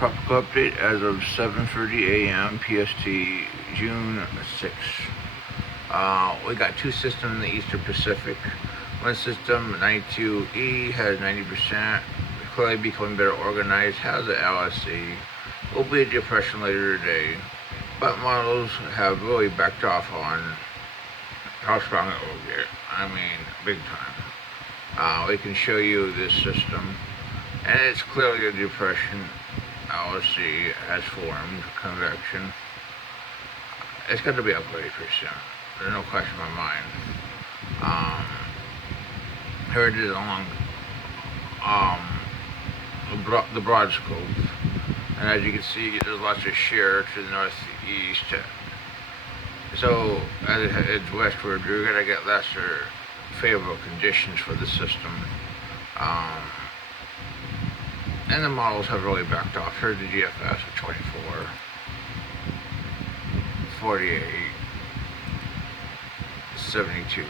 Tropical update as of 7:30 a.m. PST, June 6th. We got two systems in the Eastern Pacific. One system, 92E, has 90%, clearly becoming better organized, has the LSE. Will be a depression later today, but models have really backed off on how strong it will get. I mean, big time. We can show you this system, and it's clearly a depression. LSE has formed convection. It's got to be upgraded pretty soon. There's no question in my mind. Here it is along the broad scope, and as you can see, there's lots of shear to the northeast. So as it heads westward, you're going to get lesser favorable conditions for the system. And the models have really backed off. Here's the GFS at 24, 48, 72,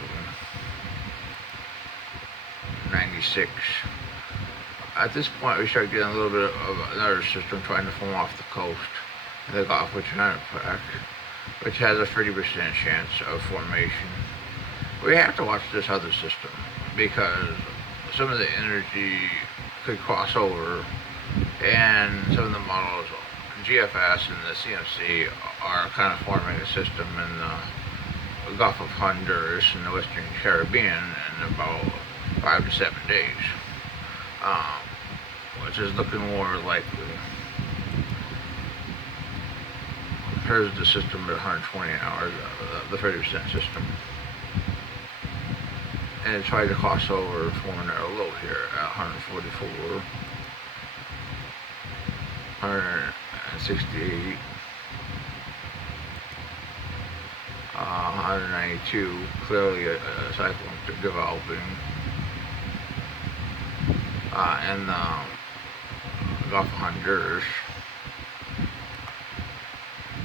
96. At this point, we start getting a little bit of another system trying to form off the coast, the Gulf of Tonopah, which has a 30% chance of formation. We have to watch this other system because some of the energy could cross over, and some of the models, GFS and the CMC, are kind of forming a system in the Gulf of Honduras and the Western Caribbean in about 5 to 7 days, which is looking more likely. Here's the system at 120 hours, the 30% system. And it tried to cross over, forming a low here at 144, 168, 192, clearly a cyclone developing. And the Gulf of Honduras,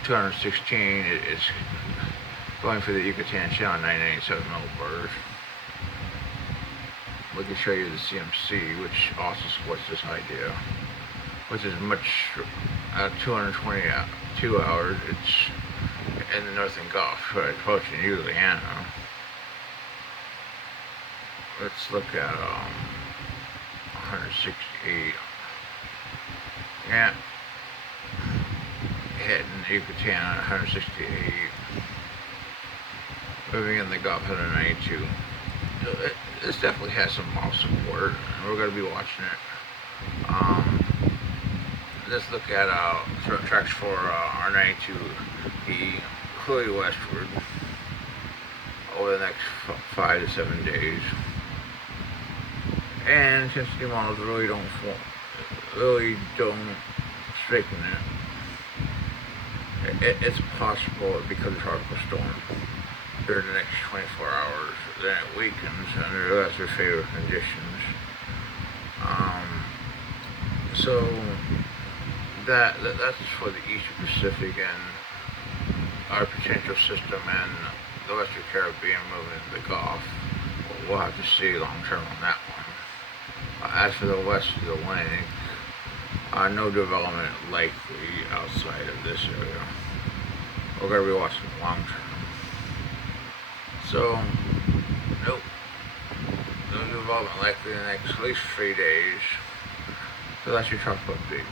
216, it's going for the Yucatan Channel, 997 millibars. We can show you the CMC, which also supports this idea, which is much, at 222 hours, it's in the Northern Gulf, approaching Louisiana. Let's look at 168. Yeah, hitting Yucatan at 168. Moving in the Gulf at 192. This definitely has some model support, and we're going to be watching it. Let's look at tracks for R92E, clearly westward, over the next 5 to 7 days. And intensity models really don't straighten it. It's possible it becomes a tropical storm during the next 24 hours. Then it weakens under lesser favorable conditions. So that's for the Eastern Pacific and our potential system, and the Western Caribbean moving into the Gulf. We'll have to see long term on that one. As for the west of the Atlantic, no development likely outside of this area. We're going to be watching long term. So, nope. No development likely in the next at least 3 days. So that's your tropical update.